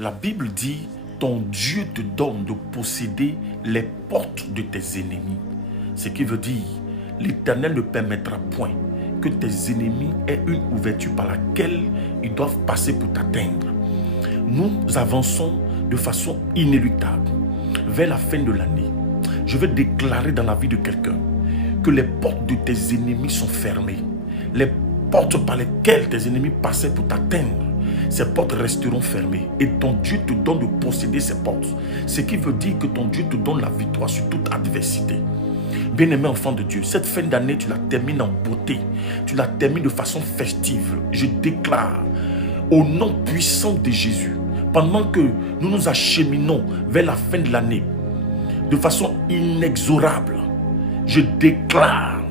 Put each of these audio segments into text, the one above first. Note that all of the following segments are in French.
La Bible dit, ton Dieu te donne de posséder les portes de tes ennemis. Ce qui veut dire, l'Éternel ne permettra point que tes ennemis aient une ouverture par laquelle ils doivent passer pour t'atteindre. Nous avançons de façon inéluctable vers la fin de l'année. Je vais déclarer dans la vie de quelqu'un que les portes de tes ennemis sont fermées. Les portes par lesquelles tes ennemis passaient pour t'atteindre, ces portes resteront fermées. Et ton Dieu te donne de posséder ces portes. Ce qui veut dire que ton Dieu te donne la victoire sur toute adversité. Bien-aimé enfant de Dieu, cette fin d'année, tu la termines en beauté. Tu la termines de façon festive. Je déclare au nom puissant de Jésus, pendant que nous nous acheminons vers la fin de l'année, de façon inexorable, je déclare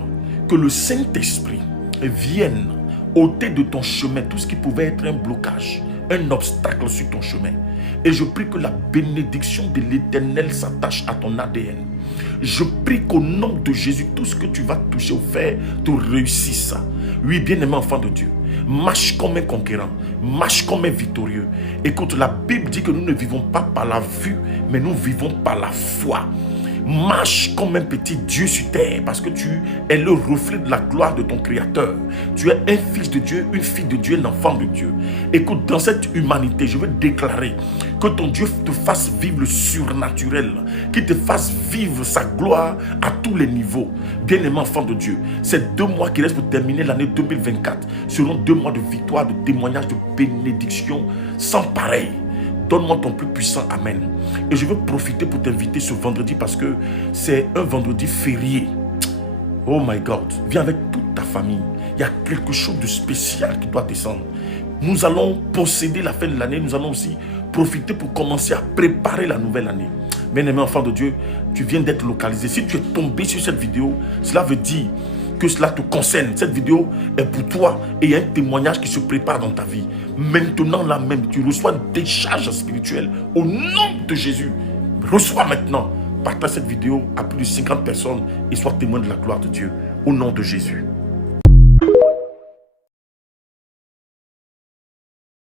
que le Saint-Esprit vienne ôter de ton chemin tout ce qui pouvait être un blocage, un obstacle sur ton chemin. Et je prie que la bénédiction de l'Éternel s'attache à ton ADN. Je prie qu'au nom de Jésus, tout ce que tu vas toucher ou faire te réussisse. Oui, bien-aimé enfant de Dieu, marche comme un conquérant, marche comme un victorieux. Écoute, la Bible dit que nous ne vivons pas par la vue, mais nous vivons par la foi. Marche comme un petit Dieu sur terre, parce que tu es le reflet de la gloire de ton Créateur. Tu es un fils de Dieu, une fille de Dieu, un enfant de Dieu. Écoute, dans cette humanité, je veux déclarer que ton Dieu te fasse vivre le surnaturel, qu'il te fasse vivre sa gloire à tous les niveaux. Bien-aimé enfant de Dieu, ces 2 mois qui restent pour terminer l'année 2024 seront 2 mois de victoire, de témoignage, de bénédiction sans pareil. Donne-moi ton plus puissant Amen. Et je veux profiter pour t'inviter ce vendredi parce que c'est un vendredi férié. Oh my God, viens avec toute ta famille. Il y a quelque chose de spécial qui doit descendre. Nous allons posséder la fin de l'année. Nous allons aussi profiter pour commencer à préparer la nouvelle année. Bien-aimé enfant de Dieu, tu viens d'être localisé. Si tu es tombé sur cette vidéo, cela veut dire que cela te concerne. Cette vidéo est pour toi et il y a un témoignage qui se prépare dans ta vie. Maintenant, là même, tu reçois une décharge spirituelle au nom de Jésus. Reçois maintenant. Partage cette vidéo à plus de 50 personnes et sois témoin de la gloire de Dieu au nom de Jésus.